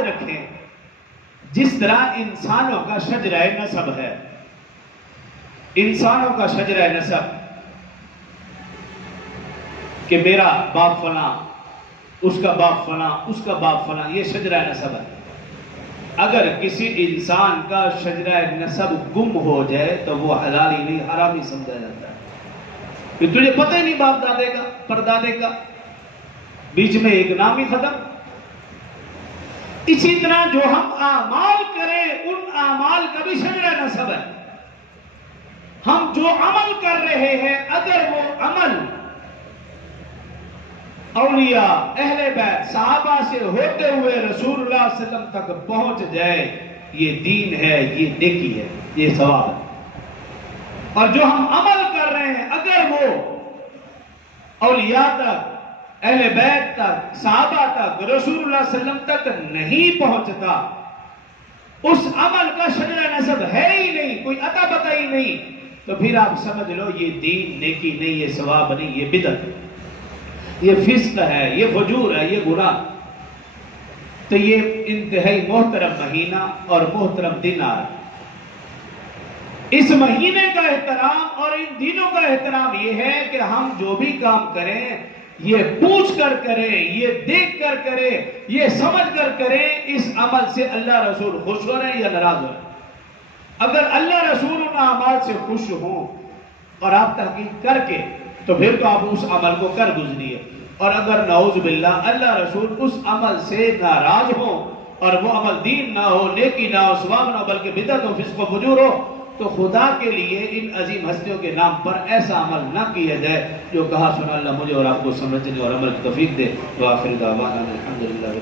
رکھیں جس طرح انسانوں کا شجرہ نسب ہے، انسانوں کا شجرہ نسب کہ میرا باپ فلاں، اس کا باپ فلاں، اس کا باپ فلاں، یہ شجرہ نسب ہے۔ اگر کسی انسان کا شجرہ نسب گم ہو جائے تو وہ حلالی نہیں حرامی سمجھا جاتا ہے، کہ تجھے پتہ ہی نہیں باپ دادے کا پردادے کا، بیچ میں ایک نام ہی ختم۔ اسی طرح جو ہم اعمال کریں ان اعمال کا بھی شجرہ نسب ہے۔ ہم جو عمل کر رہے ہیں اگر وہ عمل اولیاء اہل بیت صحابہ سے ہوتے ہوئے رسول اللہ صلی اللہ علیہ وسلم تک پہنچ جائے، یہ دین ہے، یہ نیکی ہے، یہ ثواب ہے۔ اور جو ہم عمل کر رہے ہیں اگر وہ اولیاء تک، اہل بیت تک، صحابہ تک، رسول اللہ صلی اللہ علیہ وسلم تک نہیں پہنچتا، اس عمل کا شجرہ نسب ہے ہی نہیں، کوئی عطا پتہ ہی نہیں، تو پھر آپ سمجھ لو یہ دین نیکی نہیں، یہ ثواب نہیں، یہ بدعت ہے، یہ فسق ہے، یہ فجور ہے، یہ گناہ۔ تو یہ انتہائی محترم مہینہ اور محترم دن آ رہا۔ اس مہینے کا احترام اور ان دنوں کا احترام یہ ہے کہ ہم جو بھی کام کریں یہ پوچھ کر کریں، یہ دیکھ کر کریں، یہ سمجھ کر کریں اس عمل سے اللہ رسول خوش ہو رہے ہیں یا ناراض ہو رہے ہیں۔ اگر اللہ رسول ان اعمال سے خوش ہوں اور آپ تحقیق کر کے تو پھر تو آپ اس عمل کو کر گزریے، اور اگر نعوذ باللہ اللہ رسول اس عمل سے ناراض ہو اور وہ عمل دین نہ ہو، نیکی نہ ہو، ثواب نہ ہو، بلکہ بدعت و فسق و فجور ہو، تو خدا کے لیے ان عظیم ہستیوں کے نام پر ایسا عمل نہ کیا جائے جو کہا سنا اللہ مجھے اور آپ کو سمجھنے اور عمل کی توفیق دے۔ وآخر دعوانا الحمدللہ۔